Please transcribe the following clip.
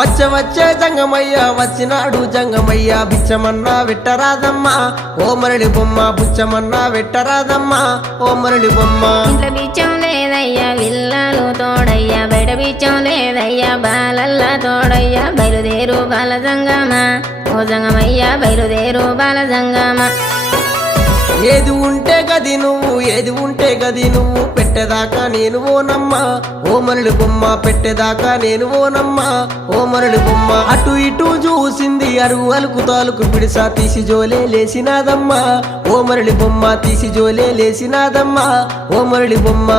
వచ్చే జంగమయ్య వచ్చినాడు జంగమయ్య బిచ్చమన్నా వెట్టరాదమ్మా ఓ మరళి బొమ్మ బుచ్చమన్నా వెట్టరాదమ్మా ఓ మరళి బొమ్మ. ఇంట్లో బిచ్చం లేదయ్యా విల్లాలు తోడయ్యా బయట బిచ్చం లేదయ్యా బాలల్లా తోడయ్యా బయలుదేరు బాల జంగమా ఓ జంగమయ్యా బయలుదేరు బాల జంగమా. ఏది ఉంటే గది నువ్వు ఏది ఉంటే గది నువ్వు పెట్టేదాకా నేను ఓనమ్మా ఓ మరళి బొమ్మ పెట్టేదాకా నేను ఓనమ్మా ఓ మరళి బొమ్మ. అటు ఇటు చూసింది అరుగు అలుకు తాలుకు పిడిసా తీసి జోలే లేసినాదమ్మా ఓ మరళి బొమ్మ తీసి జోలే లేసినాదమ్మా ఓ మరళి బొమ్మ.